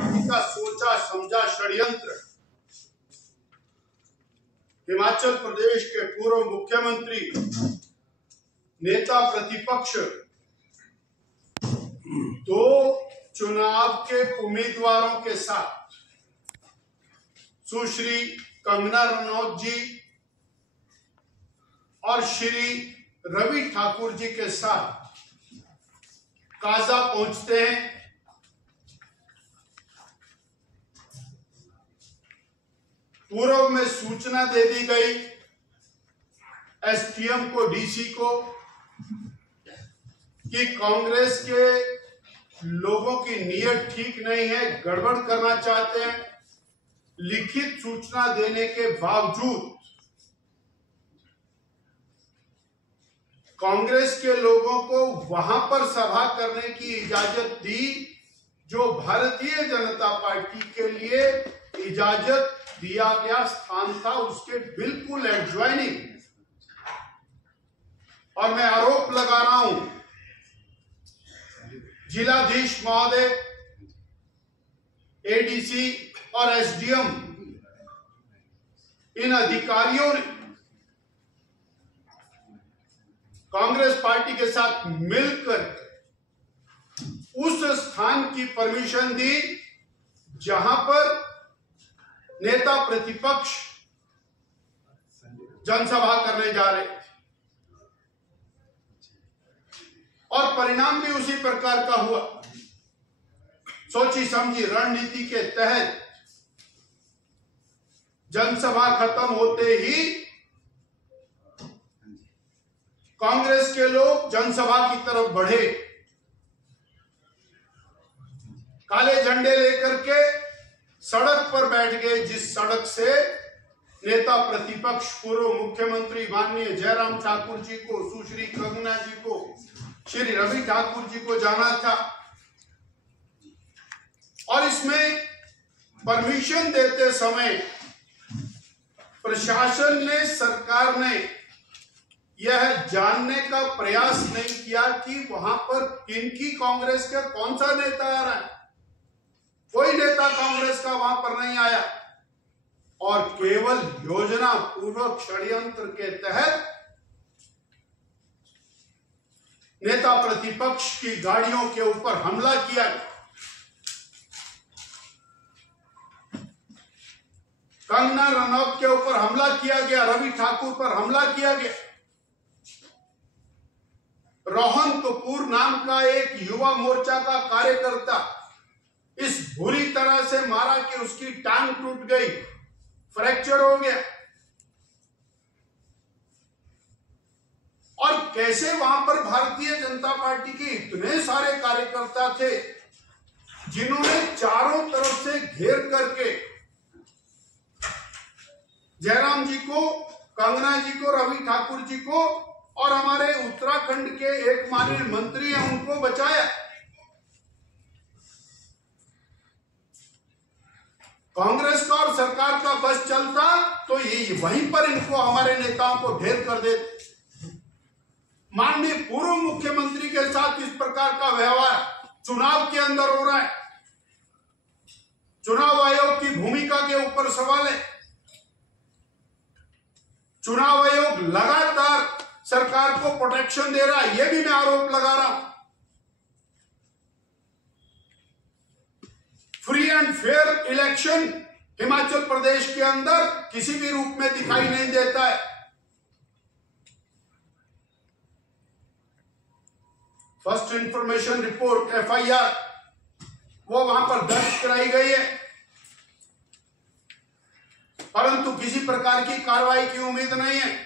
का सोचा समझा षड्यंत्र हिमाचल प्रदेश के पूर्व मुख्यमंत्री नेता प्रतिपक्ष दो चुनाव के उम्मीदवारों के साथ सुश्री कंगना रनौत जी और श्री रवि ठाकुर जी के साथ काजा पहुंचते हैं। पूर्व में सूचना दे दी गई एसडीएम को, डीसी को कि कांग्रेस के लोगों की नीयत ठीक नहीं है, गड़बड़ करना चाहते हैं। लिखित सूचना देने के बावजूद कांग्रेस के लोगों को वहां पर सभा करने की इजाजत दी जो भारतीय जनता पार्टी के लिए इजाजत दिया गया स्थान था, उसके बिल्कुल एडजॉइनिंग। और मैं आरोप लगा रहा हूं जिलाधीश महोदय, एडीसी और एसडीएम, इन अधिकारियों ने कांग्रेस पार्टी के साथ मिलकर उस स्थान की परमिशन दी जहां पर नेता प्रतिपक्ष जनसभा करने जा रहे थे और परिणाम भी उसी प्रकार का हुआ। सोची समझी रणनीति के तहत जनसभा खत्म होते ही कांग्रेस के लोग जनसभा की तरफ बढ़े, काले झंडे लेकर के सड़क पर बैठ गए, जिस सड़क से नेता प्रतिपक्ष पूर्व मुख्यमंत्री माननीय जयराम ठाकुर जी को, सुश्री कंगना जी को, श्री रवि ठाकुर जी को जाना था। और इसमें परमिशन देते समय प्रशासन ने, सरकार ने यह जानने का प्रयास नहीं किया कि वहां पर किनकी कांग्रेस का कौन सा नेता आ रहा है। कोई नेता कांग्रेस का वहां पर नहीं आया और केवल योजना पूर्वक षड्यंत्र के तहत नेता प्रतिपक्ष की गाड़ियों के ऊपर हमला किया गया। कंगना रनौत के ऊपर हमला किया गया, रवि ठाकुर पर हमला किया गया। रोहन कपूर नाम का एक युवा मोर्चा का कार्यकर्ता इस बुरी तरह से मारा कि उसकी टांग टूट गई, फ्रैक्चर हो गया। और कैसे वहां पर भारतीय जनता पार्टी के इतने सारे कार्यकर्ता थे जिन्होंने चारों तरफ से घेर करके जयराम जी को, कंगना जी को, रवि ठाकुर जी को और हमारे उत्तराखंड के एक माननीय मंत्री हैं उनको बचाया। कांग्रेस का और सरकार का बस चलता तो ये वहीं पर इनको, हमारे नेताओं को ढेर कर देते। माननीय पूर्व मुख्यमंत्री के साथ इस प्रकार का व्यवहार चुनाव के अंदर हो रहा है। चुनाव आयोग की भूमिका के ऊपर सवाल है। चुनाव आयोग लगातार सरकार को प्रोटेक्शन दे रहा है, यह भी मैं आरोप लगा रहा हूं। Free and fair election Himachal Pradesh के अंदर किसी भी रूप में दिखाई नहीं देता है। फर्स्ट इंफॉर्मेशन रिपोर्ट एफआईआर वो वहां पर दर्ज कराई गई है, परंतु किसी प्रकार की कार्रवाई की उम्मीद नहीं है।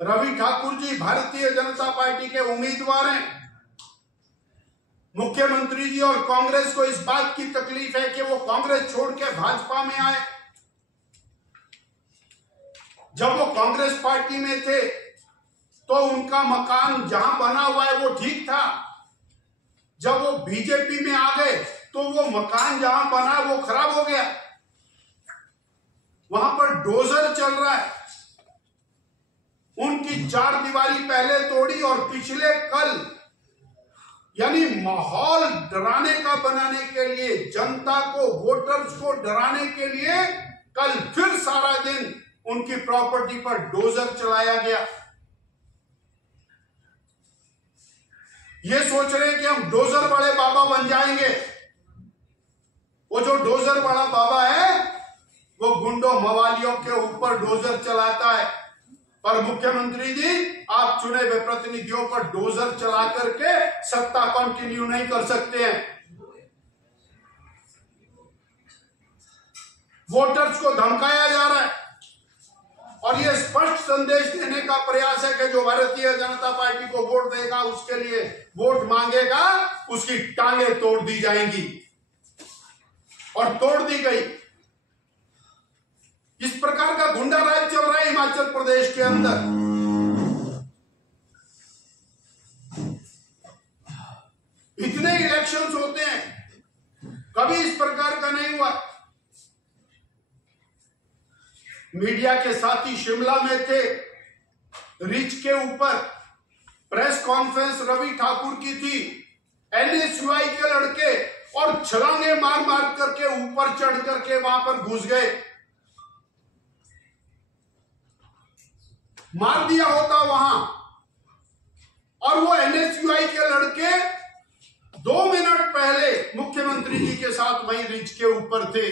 रवि ठाकुर जी भारतीय जनता पार्टी के उम्मीदवार हैं। मुख्यमंत्री जी और कांग्रेस को इस बात की तकलीफ है कि वो कांग्रेस छोड़ के भाजपा में आए। जब वो कांग्रेस पार्टी में थे तो उनका मकान जहां बना हुआ है वो ठीक था। जब वो बीजेपी में आ गए तो वो मकान जहां बना वो खराब हो गया। वहां पर डोजर चल रहा है। उनकी चार दीवारी पहले तोड़ी और पिछले कल यानी माहौल डराने का बनाने के लिए, जनता को, वोटर्स को डराने के लिए कल फिर सारा दिन उनकी प्रॉपर्टी पर डोजर चलाया गया। ये सोच रहे कि हम डोजर वाले बाबा बन जाएंगे। वो जो डोजर वाला बाबा है वो गुंडों मवालियों के ऊपर डोजर चलाता है, पर मुख्यमंत्री जी आप चुने हुए प्रतिनिधियों पर डोजर चला करके सत्ता कंटिन्यू नहीं कर सकते हैं। वोटर्स को धमकाया जा रहा है और यह स्पष्ट संदेश देने का प्रयास है कि जो भारतीय जनता पार्टी को वोट देगा, उसके लिए वोट मांगेगा, उसकी टांगे तोड़ दी जाएंगी और तोड़ दी गई। इस प्रकार का गुंडा राज चल रहा है हिमाचल प्रदेश के अंदर। इतने इलेक्शंस होते हैं, कभी इस प्रकार का नहीं हुआ। मीडिया के साथी शिमला में थे, रिच के ऊपर प्रेस कॉन्फ्रेंस रवि ठाकुर की थी, एनएसयूआई के लड़के और छलांगे मार मार करके ऊपर चढ़ करके वहां पर घुस गए। मार दिया होता वहां, और वो एनएसयूआई के लड़के 2 मिनट पहले मुख्यमंत्री जी के साथ वहीं रिच के ऊपर थे।